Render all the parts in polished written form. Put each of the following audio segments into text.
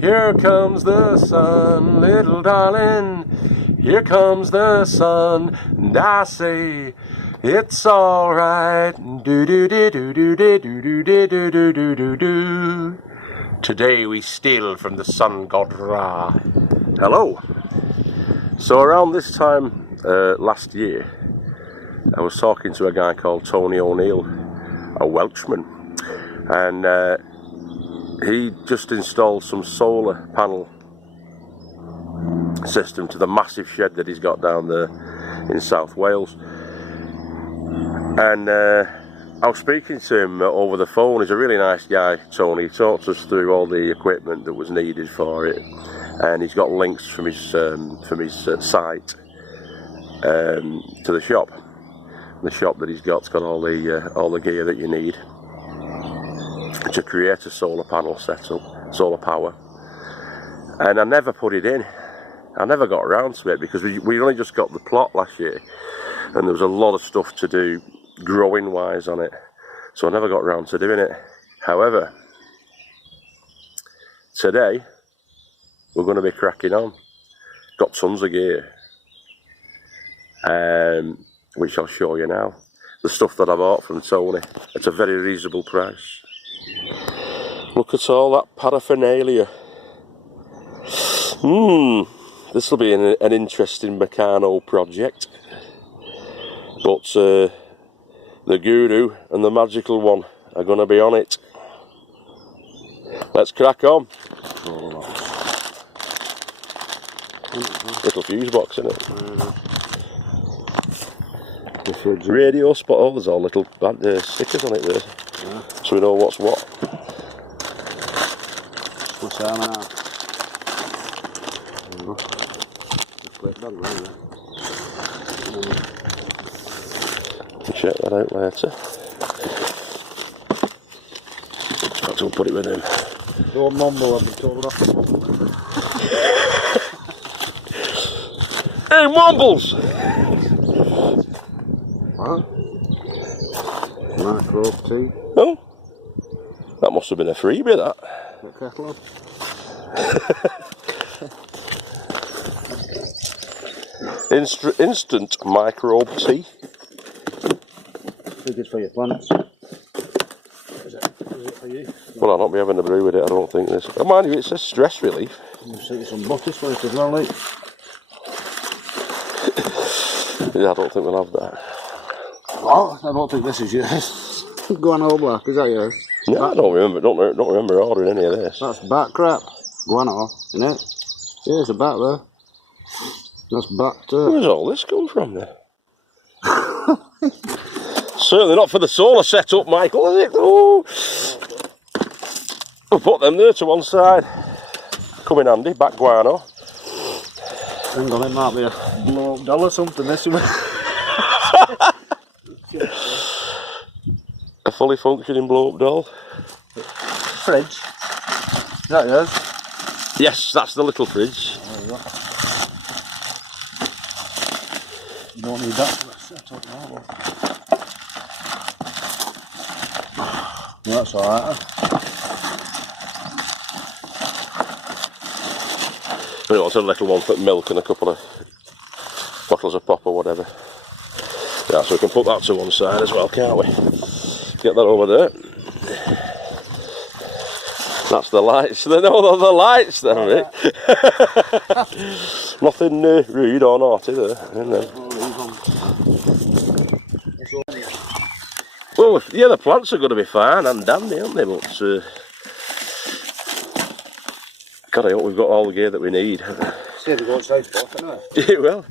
Here comes the sun, little darling. Here comes the sun, and I say it's all right. Do do do do do do do do do do do do do. Today we steal from the sun god Ra. Hello. So around this time last year, I was talking to a guy called Tony O'Neill, a Welshman, and he just installed some solar panel system to the massive shed that he's got down there in South Wales. And I was speaking to him over the phone. He's a really nice guy, Tony. He talked us through all the equipment that was needed for it, and he's got links from his site to the shop. The shop that he's got's got all the gear that you need to create a solar panel setup, solar power. And I never put it in. I never got around to it because we only just got the plot last year, and there was a lot of stuff to do growing wise on it, so I never got around to doing it. However, today we're going to be cracking on. Got tons of gear, which I'll show you now. The stuff that I bought from Tony at a very reasonable price. Look at all that paraphernalia. This will be an interesting Meccano project, but the guru and the magical one are going to be on it. Let's crack on. Little fuse box, isn't it? Radio spot. Oh, there's all little stickers on it there, so we know what's what. What's that now? Check that out later. Perhaps we'll put it with him. Don't mumble, I've been told off to mumble. Hey, mumbles! What? Micro tea. Oh, that must have been a freebie, that. Get kettle on. Instant microbe tea. I think it's for your plants. Is it for you? Well, I'll not be having a brew with it, I don't think this. Oh, mind you, it says stress relief. I'll set you some butters for it as well, like. Yeah, I don't think we'll have that. Oh, I don't think this is yours. Guano black, is that yours? No, I don't remember ordering any of this. That's bat crap. Guano, isn't it? Yeah, there's a bat there. That's bat too. Where's all this come from then? Certainly not for the solar setup, Michael, is it? Oh. We'll put them there to one side. Come in handy, back guano. Hang on, it might be a blow-up doll or something this way. A fully functioning blow-up doll. Fridge. Is that yours? Yes, that's the little fridge. There you go. You don't need that set up now, though. No, that's alright. But it was a little one for milk and a couple of bottles of pop or whatever. Yeah, so we can put that to one side as well, can't we? Get that over there. That's the lights. No, the lights there, mate. Nothing rude or naughty there, isn't there? Well, yeah, the plants are going to be fine and dandy, aren't they? But God, I hope we've got all the gear that we need. See, they go outside stuff, isn't it? It will.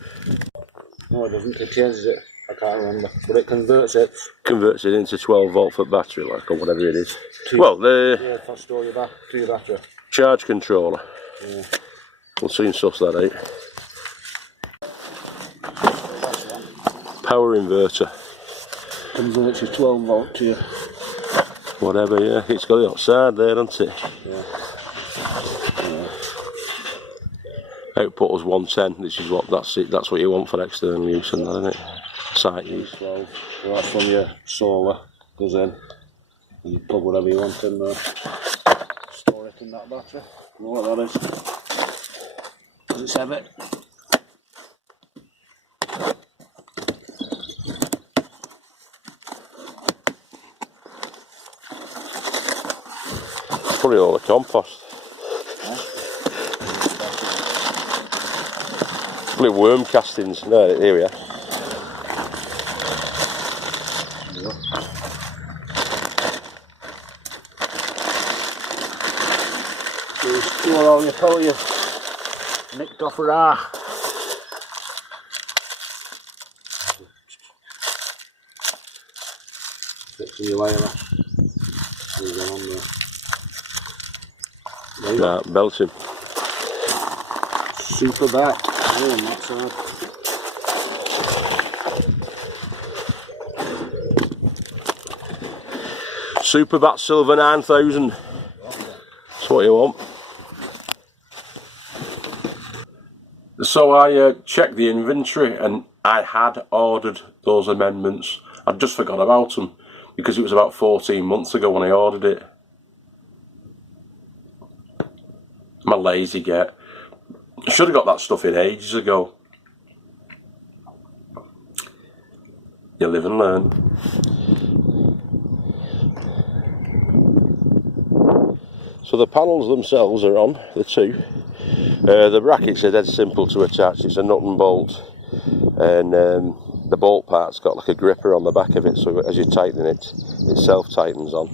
No, it doesn't. It changes it. I can't remember. But it converts it. Converts it into 12 volt for battery, like, or whatever it is. Yeah, for store your to your battery. Charge controller. Yeah. We'll soon suss that out. Power inverter. Converts your 12 volt to your... Whatever, yeah. It's got it outside there, hasn't it? Yeah. Output was 110. This is what that's what you want for external use, and that, isn't it? Site use. 12. Well, that's from your solar goes in, and you plug whatever you want in there. Store it. in that battery. I know what that is. Does it have it? Probably all the compost. Probably worm castings. No, here we are. Sure, all you tell you nicked off her eye. Fixing your wire. There's one on there. Nah, belting. Super back. Oh, on that side. Superbat Silver 9000. That's what you want. So I checked the inventory and I had ordered those amendments. I'd just forgot about them because it was about 14 months ago when I ordered it. I'm a lazy get. I should have got that stuff in ages ago. You live and learn. So the panels themselves are on, the two. The brackets are dead simple to attach. It's a nut and bolt, and the bolt part's got like a gripper on the back of it, so as you tighten it, it self-tightens on.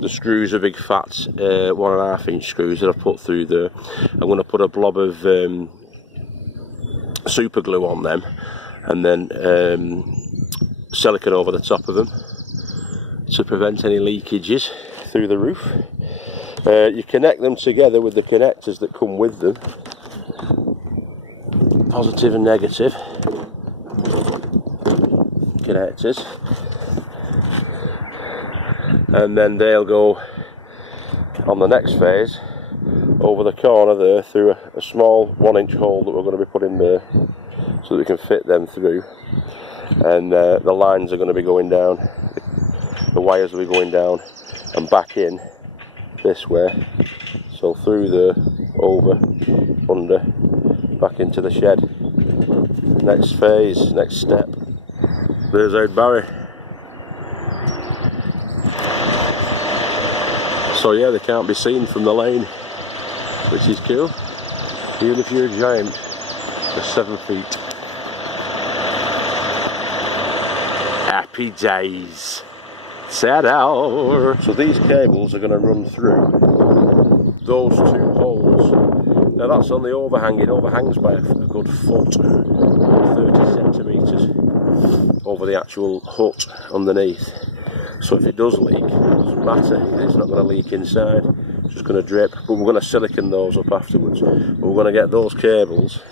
The screws are big fat 1.5 inch screws that I've put through there. I'm going to put a blob of super glue on them, and then silicone over the top of them to prevent any leakages through the roof. You connect them together with the connectors that come with them, positive and negative connectors, and then they'll go on the next phase over the corner there through a small 1 inch hole that we're going to be putting there so that we can fit them through, and the lines are going to be going down, the wires will be going down and back in this way, so through there, over, under, back into the shed. Next phase, next step. There's out Barry. So yeah, they can't be seen from the lane, which is cool, even if you're a giant. They're 7 feet. Happy days. Set out. So these cables are going to run through those two holes. Now that's on the overhang. It overhangs by a good foot, 30 centimetres over the actual hut underneath. So if it does leak, it doesn't matter. It's not going to leak inside. It's just going to drip. But we're going to silicone those up afterwards. But we're going to get those cables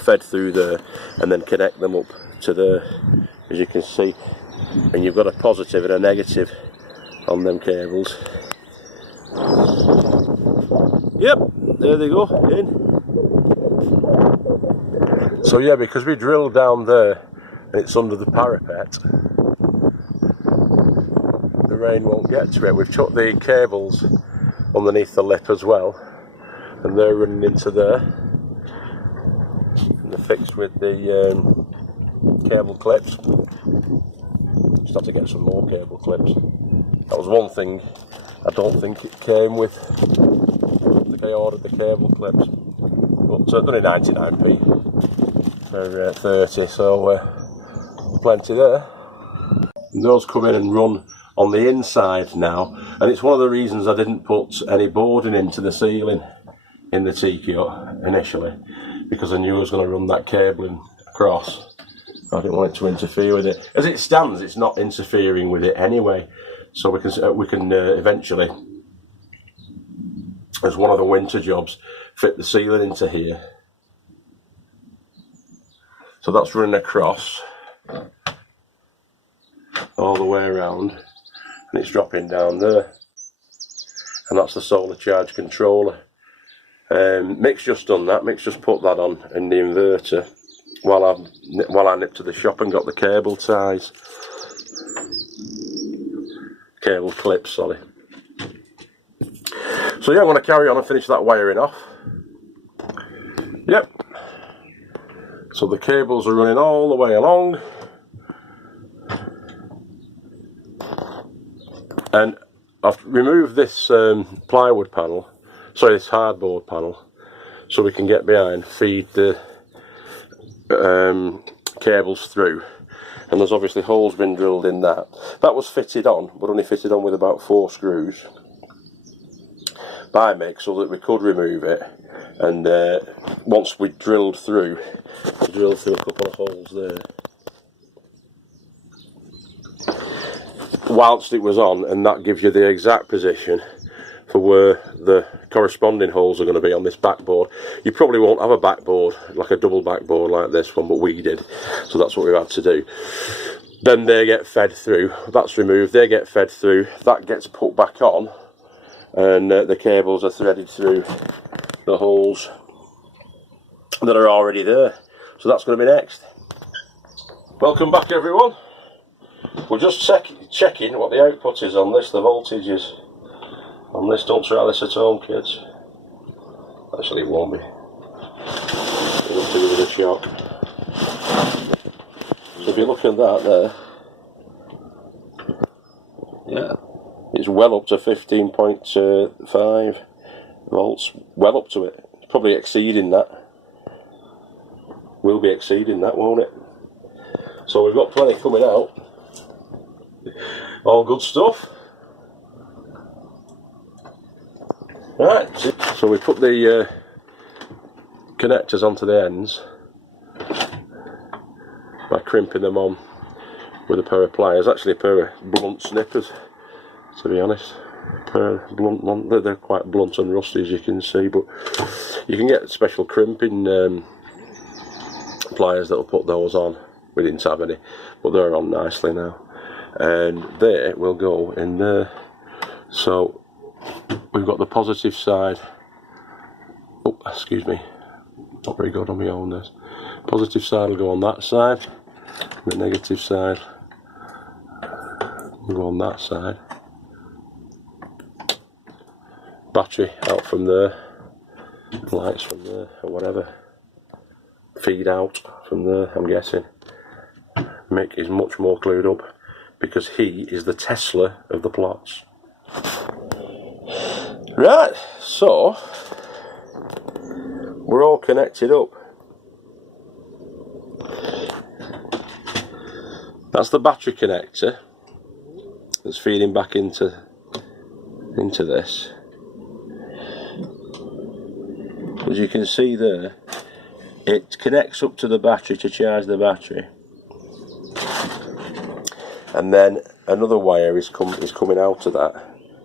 fed through there and then connect them up to there, as you can see. And you've got a positive and a negative on them cables. Yep, there they go, in. So yeah, because we drilled down there and it's under the parapet, the rain won't get to it. We've took the cables underneath the lip as well, and they're running into there. And they're fixed with the cable clips. Just have to get some more cable clips. That was one thing I don't think it came with. I think I ordered the cable clips, but only 99p for 30, so plenty there. And those come in and run on the inside now, and it's one of the reasons I didn't put any boarding into the ceiling in the tiki hut initially, because I knew I was going to run that cabling across. I didn't want it to interfere with it. As it stands, it's not interfering with it anyway. So we can eventually, as one of the winter jobs, fit the ceiling into here. So that's running across all the way around, and it's dropping down there. And that's the solar charge controller. Mick's just done that. Mick's just put that on in the inverter while I nipped to the shop and got the cable ties. Cable clips, sorry. So yeah, I'm going to carry on and finish that wiring off. Yep. So the cables are running all the way along. And I've removed this plywood panel, sorry, this hardboard panel, so we can get behind, feed the cables through. And there's obviously holes been drilled in that. That was fitted on, but only fitted on with about 4 screws by mick, so that we could remove it. And once we drilled through a couple of holes there whilst it was on, and that gives you the exact position for where the corresponding holes are going to be on this backboard. You probably won't have a backboard, like a double backboard like this one, but we did, so that's what we had to do. Then they get fed through, that's removed, they get fed through, that gets put back on, and the cables are threaded through the holes that are already there. So that's going to be next. Welcome back, everyone. We're just checking what the output is on this, the voltages on this. Don't try this at home, kids. Actually, it won't be. It'll do with a shock. So if you look at that there, yeah, it's well up to 15.5 volts. Well up to it. It's probably exceeding that. Will be exceeding that, won't it? So we've got plenty coming out. All good stuff. Right, so we put the connectors onto the ends by crimping them on with a pair of pliers. Actually a pair of blunt snippers, to be honest. A pair of blunt ones. They're quite blunt and rusty, as you can see, but you can get special crimping pliers that'll put those on. We didn't have any, but they're on nicely now. And they will go in there. So we've got the positive side. Oh, excuse me, not very good on my own. This positive side will go on that side, the negative side will go on that side. Battery out from there, lights from there, or whatever. Feed out from there, I'm guessing. Mick is much more clued up, because he is the Tesla of the plots. Right, so we're all connected up. That's the battery connector that's feeding back into this. As you can see there, it connects up to the battery to charge the battery. And then another wire is coming out of that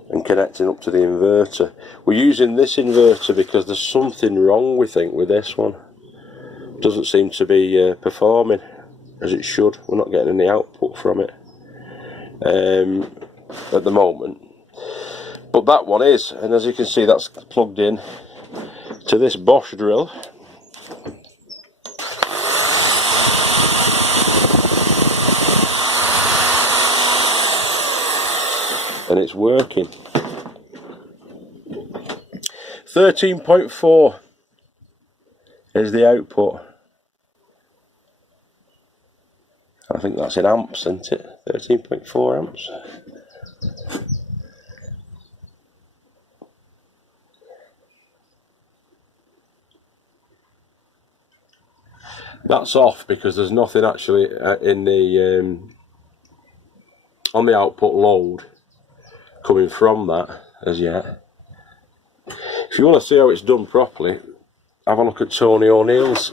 and connecting up to the inverter. We're using this inverter because there's something wrong, we think, with this one. It doesn't seem to be performing as it should. We're not getting any output from it at the moment. But that one is, and as you can see, that's plugged in to this Bosch drill. And it's working. 13.4 is the output. I think that's in amps, isn't it? 13.4 amps. That's off because there's nothing actually in the on the output load coming from that as yet. If you want to see how it's done properly, have a look at Tony O'Neill's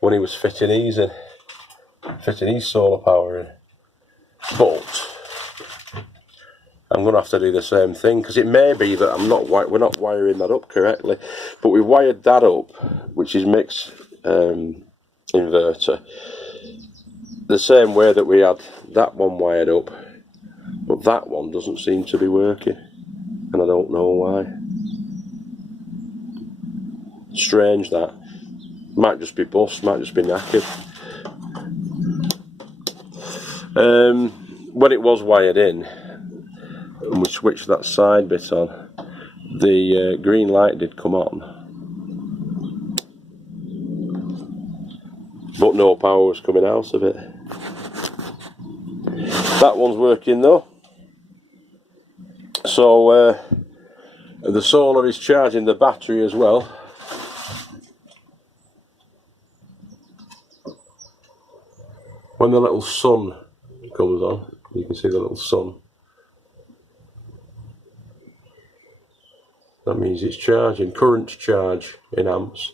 when he was fitting his solar power in. But I'm going to have to do the same thing, because it may be that we're not wiring that up correctly, but we wired that up, which is Mick's inverter, the same way that we had that one wired up. But that one doesn't seem to be working, and I don't know why. Strange that. Might just be bust, might just be knackered. When it was wired in, and we switched that side bit on, the green light did come on, but no power was coming out of it. That one's working though. So the solar is charging the battery as well. When the little sun comes on, you can see the little sun. That means it's charging, current charge in amps,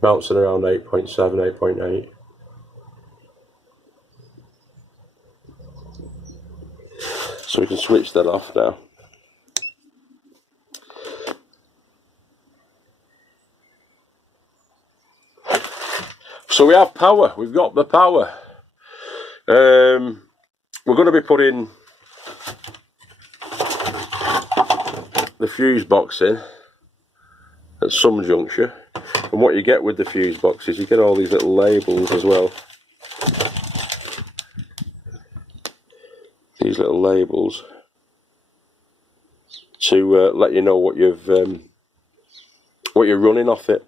bouncing around 8.7, 8.8. So we can switch that off now. So we have power, we've got the power. We're going to be putting the fuse box in at some juncture, and what you get with the fuse box is you get all these little labels as well. These little labels to let you know what you're running off it.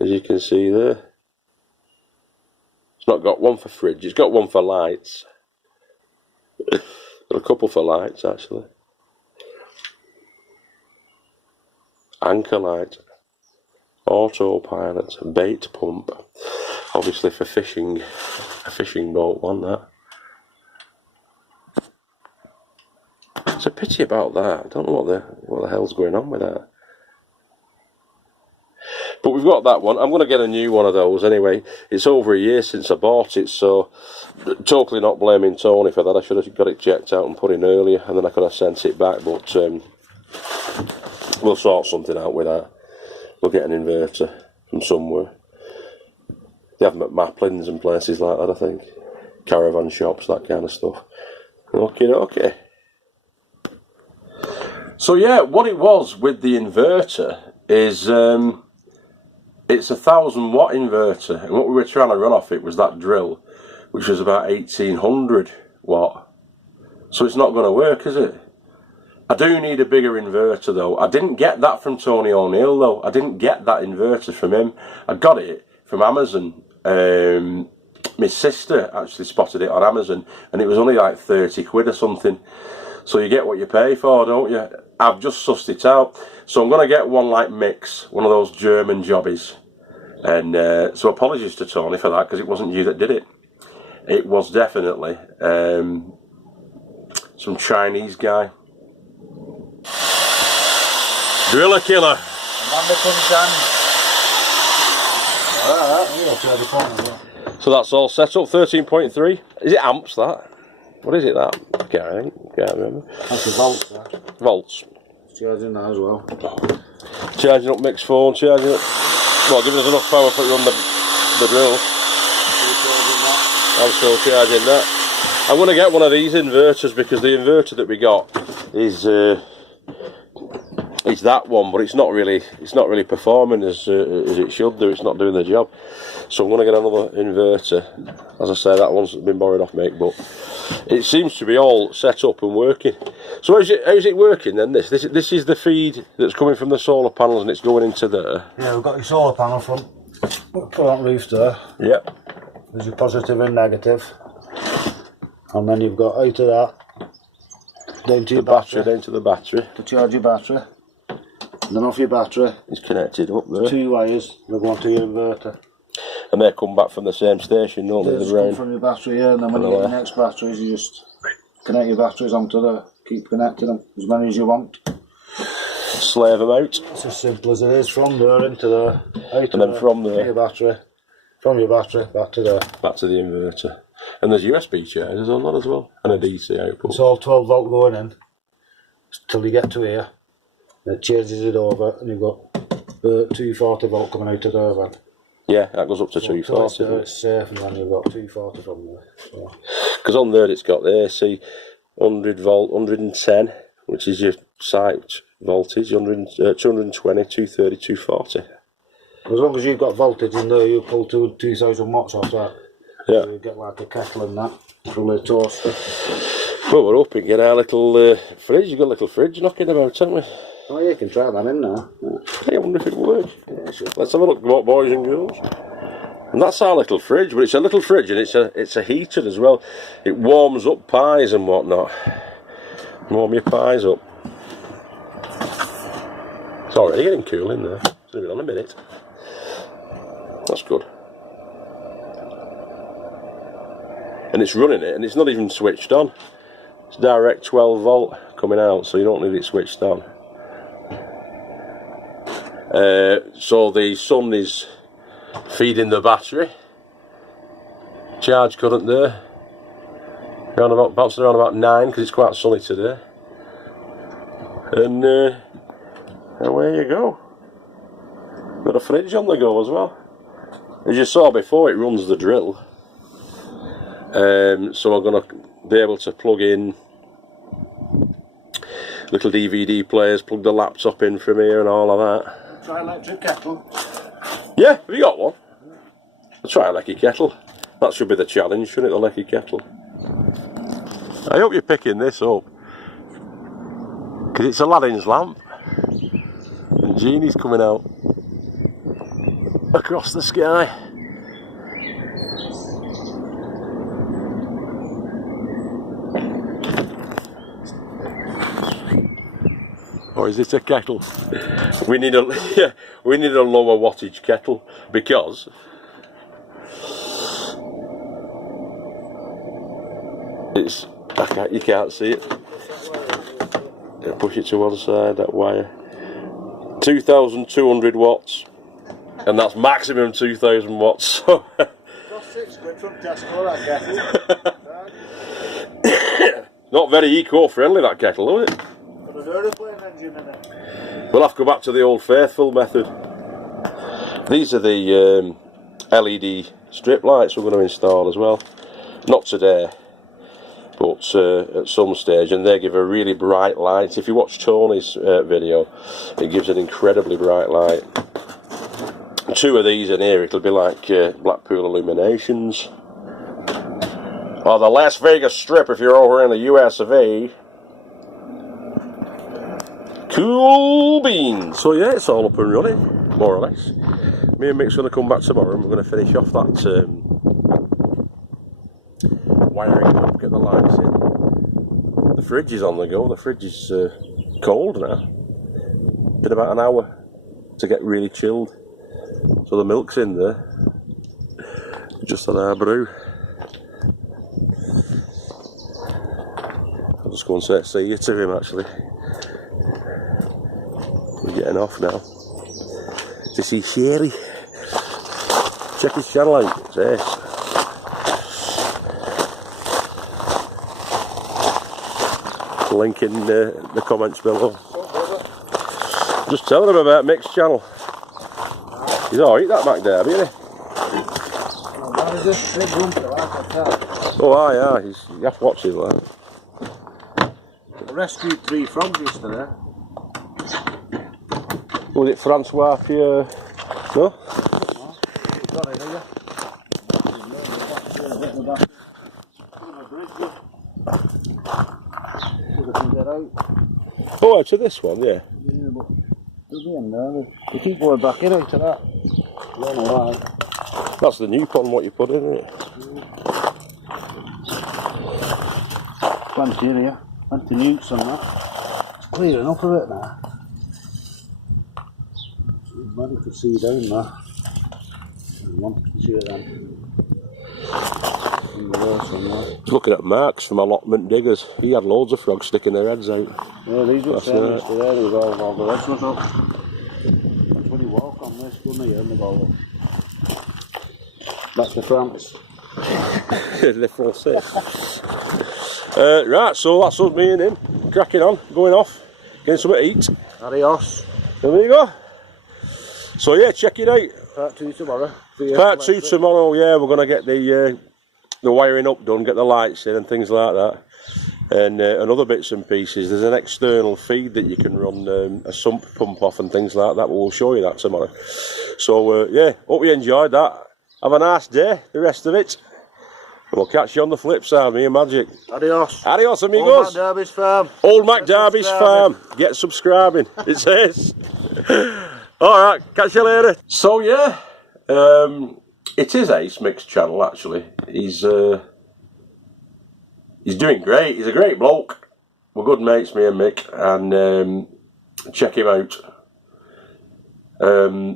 As you can see there, it's not got one for fridge, it's got one for lights. Got a couple for lights actually. Anchor light, autopilot, bait pump, obviously for fishing, a fishing boat one that. It's a pity about that. I don't know what the hell's going on with that. But we've got that one. I'm going to get a new one of those anyway. It's over a year since I bought it, so totally not blaming Tony for that. I should have got it checked out and put in earlier, and then I could have sent it back, but we'll sort something out with that. We'll get an inverter from somewhere. They have them at Maplin's and places like that, I think. Caravan shops, that kind of stuff. Okay. So yeah, what it was with the inverter is it's a 1000 watt inverter, and what we were trying to run off it was that drill, which was about 1800 watt. So it's not going to work, is it? I do need a bigger inverter though. I didn't get that from Tony O'Neill though. I didn't get that inverter from him. I got it from Amazon. My sister actually spotted it on Amazon, and it was only like 30 quid or something. So you get what you pay for, don't you? I've just sussed it out. So I'm going to get one like Mick's, one of those German jobbies. And so apologies to Tony for that, because it wasn't you that did it. It was definitely some Chinese guy. Driller killer. So that's all set up, 13.3. Is it amps that? What is it that? I can't remember. That's the volts there. Volts. Charging that as well. Charging up Mick's phone, charging up, well, giving us enough power for it on the drill. I'm still charging that. I'm going to get one of these inverters, because the inverter that we got is that one, but it's not really performing as it should do. It's not doing the job. So I'm going to get another inverter. As I say, that one's been borrowed off Mick, but it seems to be all set up and working. So how's it working then? This is the feed that's coming from the solar panels, and it's going into there. Yeah, we've got your solar panel front roof there. Yep. There's your positive and negative, and then you've got out of that down to your battery, down to the battery to charge your battery. And then off your battery, it's connected up there. 2 wires. They go onto your inverter. And they come back from the same station, don't they? They come from your battery, yeah, and then when you get your next batteries, you just connect your batteries onto there. Keep connecting them as many as you want. Slave them out. It's as simple as it is, from there into there. And then from there, your battery, from your battery, back to there. Back to the inverter. And there's USB chargers on that as well, and a DC output. It's all 12 volt going in, till you get to here. And it changes it over, and you've got 240 volt coming out of there then. Yeah, that goes up to 240. It's safe, and then you've got 240 from there. Because on there it's got the AC 100 volt, 110, which is your site voltage, 220, 230, 240. As long as you've got voltage in there, you pull 2,000 watts off that. Yeah. So you get like a kettle and that, probably a toaster. Well, we're hoping to get our little fridge. You've got a little fridge knocking about, haven't we? Oh, yeah, you can try that in there. I wonder if it works. Yeah, sure. Let's have a look, boys and girls. And that's our little fridge, but it's a little fridge and it's a heater as well. It warms up pies and whatnot. Warm your pies up. It's already getting cool in there. It's going to be on a minute. That's good. And it's running it, and it's not even switched on. It's direct 12 volt coming out, so you don't need it switched on. So the sun is feeding the battery. Charge current there. Bouncing around about 9 because it's quite sunny today. And away you go. Got a fridge on the go as well. As you saw before, it runs the drill. So I'm going to be able to plug in little DVD players, plug the laptop in from here and all of that. Try electric kettle. Yeah, have you got one? I'll try a lecky kettle. That should be the challenge, shouldn't it, the lecky kettle? I hope you're picking this up. Because it's Aladdin's lamp. And Genie's coming out across the sky. Or is it a kettle? We need a lower wattage kettle because it's you can't see it. Push it to one side, that wire. 2,200 watts, and that's maximum 2,000 watts. Cost £6 from Tesco, that kettle. Not very eco-friendly, that kettle, is it? Got an aeroplane engine in it. We'll have to go back to the old faithful method. These are the LED strip lights we're going to install as well. Not today, but at some stage, and they give a really bright light. If you watch Tony's video, it gives an incredibly bright light. 2 of these in here, it'll be like Blackpool illuminations. Or the Las Vegas Strip if you're over in the US of A. Cool beans. So yeah, it's all up and running, more or less. Me and Mick's going to come back tomorrow and we're going to finish off that wiring up, get the lights in. The fridge is on the go. The fridge is cold now. Been about an hour to get really chilled. So the milk's in there. Just on our brew. I'll just go and say see you to him actually. We're getting off now to see Sherry. Check his channel out, it's ace. Link in the comments below. Just tell them about Mick's channel. He's alright, that Mac Derby, isn't he? Oh aye, you have to watch it like. I rescued 3 frogs yesterday. Was it Francois Pierre? No? Got it, have Oh, out to this one, yeah. Yeah, but they'll be in there. They keep going back in into that. Don't know why. That's the new pond what you put in, isn't it? Plenty here, plenty newts on that. It's clear enough of it now. Man, you can see down there. One, see it then. Looking at Mark's from allotment diggers, he had loads of frogs sticking their heads out. Yeah, these were saying yesterday, they was all the rest was up. That's when you walk on this, wouldn't you? And they go, back to France. They're full safe. Right, so that's us, me and him, cracking on, going off, getting something to eat. Adios. There we go. So yeah, check it out. Part 2 tomorrow. Part 2 tomorrow, yeah, we're going to get the wiring up done, get the lights in and things like that. And other bits and pieces. There's an external feed that you can run a sump pump off and things like that, but we'll show you that tomorrow. So yeah, hope you enjoyed that. Have a nice day, the rest of it. We'll catch you on the flip side, me and Magic. Adios. Adios, amigos. Old Mac Derby's farm. Old Mac Derby's farm. Get subscribing. It says. Alright, catch you later. So yeah, it is Ace Mick's channel actually. He's doing great. He's a great bloke. We're good mates, me and Mick, and check him out.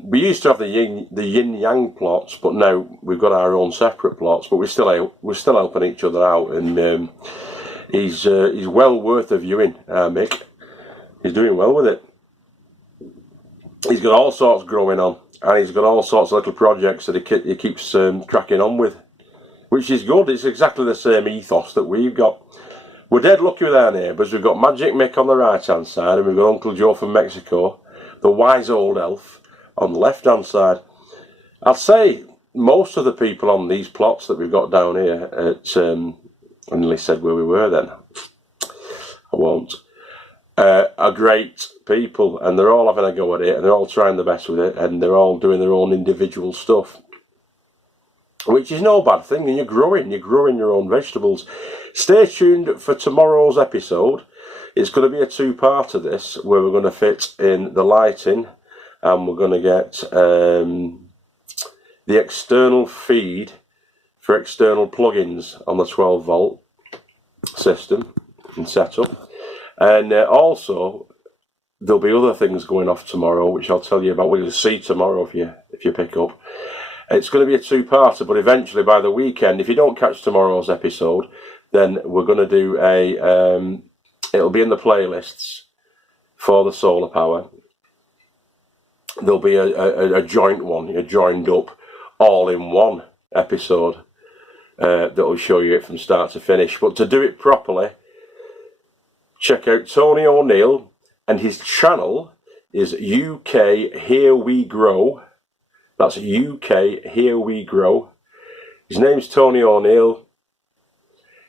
We used to have the yin yang plots, but now we've got our own separate plots. But we're still helping each other out, and he's well worth a viewing. Mick, he's doing well with it. He's got all sorts growing on, and he's got all sorts of little projects that he keeps cracking on with, which is good. It's exactly the same ethos that we've got. We're dead lucky with our neighbours. We've got Magic Mick on the right hand side, and we've got Uncle Joe from Mexico, the wise old elf, on the left hand side. I'd say most of the people on these plots that we've got down here at I nearly said where we were then. I won't. Are great people, and they're all having a go at it, and they're all trying the best with it, and they're all doing their own individual stuff, which is no bad thing. And you're growing your own vegetables. Stay tuned for tomorrow's episode. It's going to be a two-parter this, where we're going to fit in the lighting, and we're going to get the external feed for external plugins on the 12 volt system and setup. And also, there'll be other things going off tomorrow, which I'll tell you about. We'll see tomorrow if you pick up. It's going to be a two-parter, but eventually by the weekend, if you don't catch tomorrow's episode, then we're going to do a... it'll be in the playlists for the solar power. There'll be a joint one, a joined up, all-in-one episode that will show you it from start to finish. But to do it properly, check out Tony O'Neill, and his channel is UK Here We Grow. That's UK Here We Grow. His name's Tony O'Neill.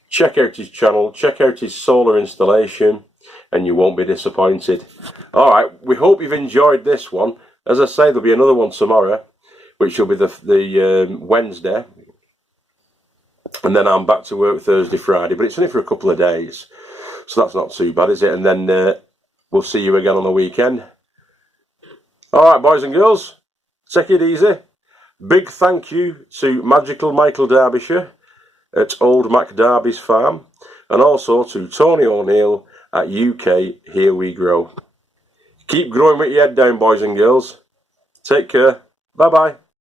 Check out his channel, check out his solar installation, and you won't be disappointed. Alright, we hope you've enjoyed this one. As I say, there'll be another one tomorrow, which will be the Wednesday. And then I'm back to work Thursday, Friday, but it's only for a couple of days. So that's not too bad, is it? And then we'll see you again on the weekend. Alright, boys and girls, take it easy. Big thank you to Magical Michael Derbyshire at Old Mac Derby's farm, and also to Tony O'Neill at UK Here We Grow. Keep growing with your head down, boys and girls. Take care. Bye bye.